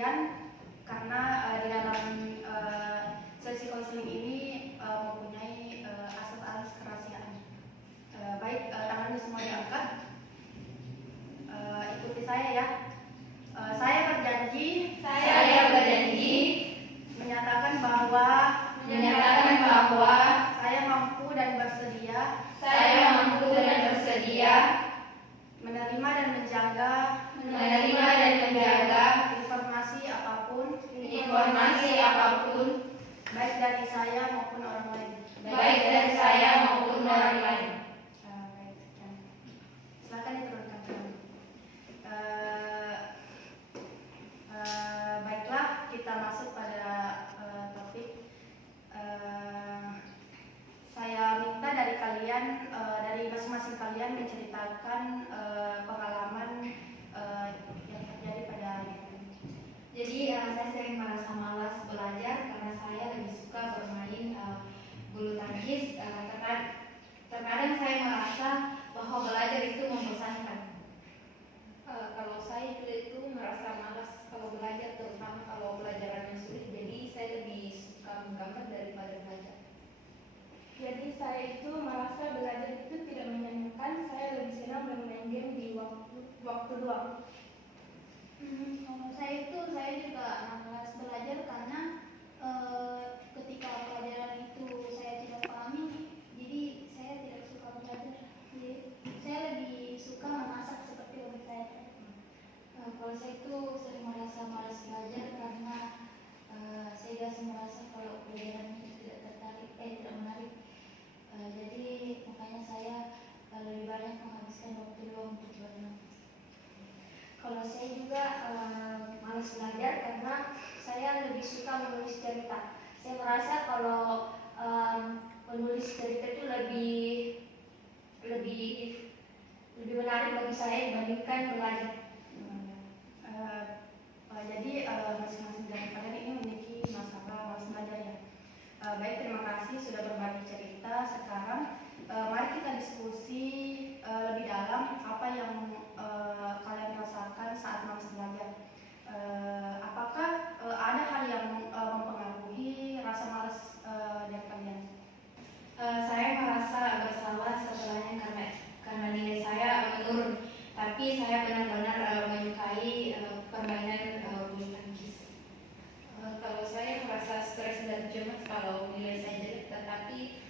kalian karena di dalam sesi konseling ini mempunyai aset-aset kerahasiaan. Baik, tangannya semua diangkat. Ikuti saya ya. Saya berjanji menyatakan bahwa saya mampu dan bersedia menerima dan menjaga informasi apapun baik dari saya maupun orang lain. Baik, sekian. Silakan diturunkan. Baiklah, kita masuk pada topik. Saya minta dari kalian, dari masing-masing kalian menceritakan pengalaman yang terjadi pada hari ini. Jadi saya sering merasa malas belajar karena saya lebih suka bermain bulu tangkis. Terkadang saya merasa bahwa belajar itu membosankan. Kalau saya juga itu merasa malas kalau belajar, terutama kalau pelajarannya sulit. Jadi saya lebih suka menggambar daripada belajar. Jadi saya itu merasa belajar itu tidak menyenangkan. Saya lebih senang bermain game di waktu luang. Kalau saya juga malas belajar karena ketika pelajaran itu saya tidak pahami, jadi saya tidak suka belajar. Jadi saya lebih suka memasak seperti hobi saya. Kalau saya itu sering merasa malas belajar karena saya biasa merasa kalau pelajaran itu tidak menarik. Jadi makanya saya lebih banyak menghabiskan waktu luang untuk berenang. Kalau saya juga malas belajar karena saya lebih suka menulis cerita. Saya merasa kalau menulis cerita itu lebih menarik bagi saya dibandingkan belajar. Jadi masing-masing dari kalian ini memiliki masalah belajar ya. Baik, terima kasih sudah berbagi cerita. Sekarang mari kita diskusi lebih dalam apa yang kalian rasakan saat malas belajar. Apakah ada hal yang mempengaruhi rasa malas dari kalian? Saya merasa bersalah setelahnya karena nilai saya menurun. Tapi saya benar-benar menyukai permainan bulu tangkis. Kalau saya merasa stres dan cemas kalau nilai saya jelek, tetapi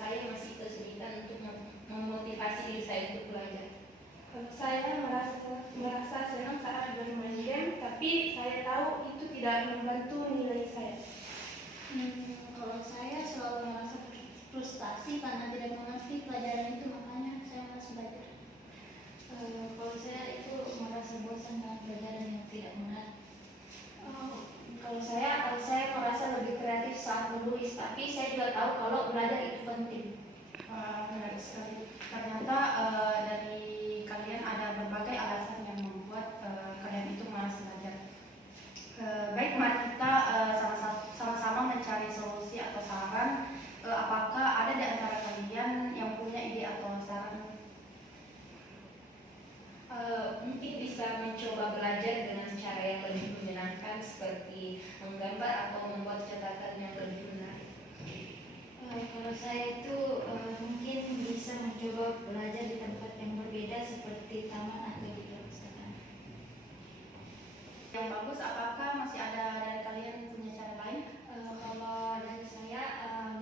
saya masih kesulitan untuk memotivasi diri saya untuk belajar. Kalau saya merasa senang saat bermain game, tapi saya tahu itu tidak membantu nilai saya. Kalau saya selalu merasa frustasi karena tidak mengerti pelajaran itu, makanya saya malas belajar. Kalau saya itu merasa bosan dengan pelajaran yang tidak menarik. Kalau saya merasa lebih kreatif saat menulis, tapi saya juga tahu kalau belajar itu penting. Menarik sekali. Ternyata dari kalian ada berbagai alasan yang membuat kalian itu malas belajar. Baik, mari kita sama-sama mencari solusi atau saran. Apakah ada di antara kalian yang punya ide atau saran? Mungkin bisa mencoba belajar dengan cara yang lebih menyenangkan seperti menggambar atau membuat catatan yang lebih menarik. Kalau saya itu mungkin bisa mencoba belajar di tempat yang berbeda seperti taman atau di perpustakaan. Yang bagus, apakah masih ada dari kalian yang punya cara lain? Kalau dari saya,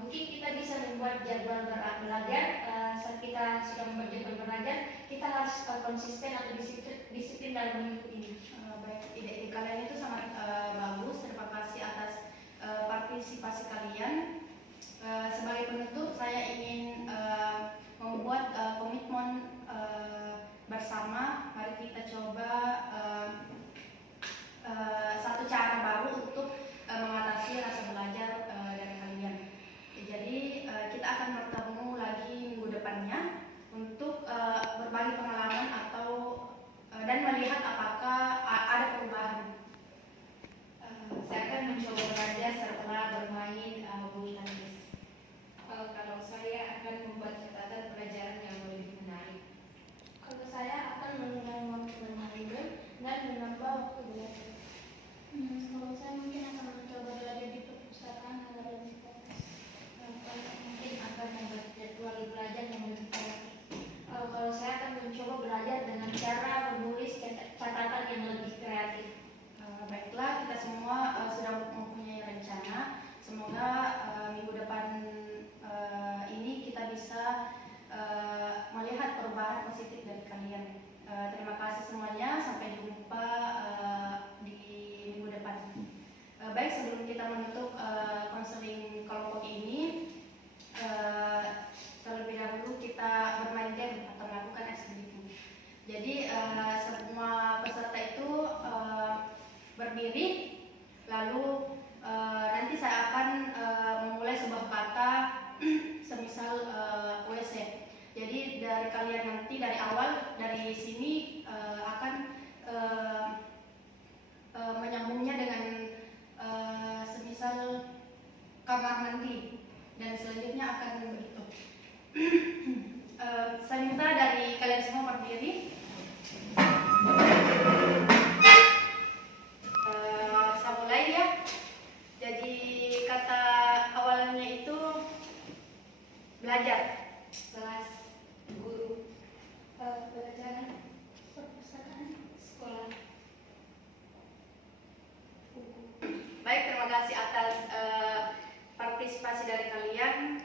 mungkin kita bisa membuat jadwal belajar. Saat kita sudah membuat jadwal belajar, kita harus konsisten atau disiplin dalam mengikutinya. Baik, ide-ide kalian itu sangat bagus. Terima kasih atas partisipasi kalian. Sebagai penutup, saya ingin membuat komitmen bersama. Mari kita coba satu cara baru untuk mengatasi rasa belajar dari kalian. Jadi kita akan bertemu lagi minggu depannya untuk berbagi pengalaman atau dan melihat apakah ada perubahan. Saya akan mencoba belajar setelah bermain bulu tangkis. Kalau saya akan membuat catatan pelajaran yang lebih menarik. Kalau saya akan mengurangi waktu bermain game dan menambah waktu belajar. baik sebelum kita menutup konseling kelompok ini, terlebih dahulu kita bermain game atau melakukan activity. Jadi semua peserta itu berdiri, lalu nanti saya akan memulai sebuah kata, semisal WC. Jadi dari kalian nanti dari awal dari sini akan menyambungnya dengan semisal kamar mandi, dan selanjutnya akan begitu. Saya minta dari kalian semua berdiri. Saya mulai ya. Jadi kata awalnya itu belajar, Kelas, guru, Pelajaran, perpustakaan, sekolah. Baik, terima kasih atas partisipasi dari kalian.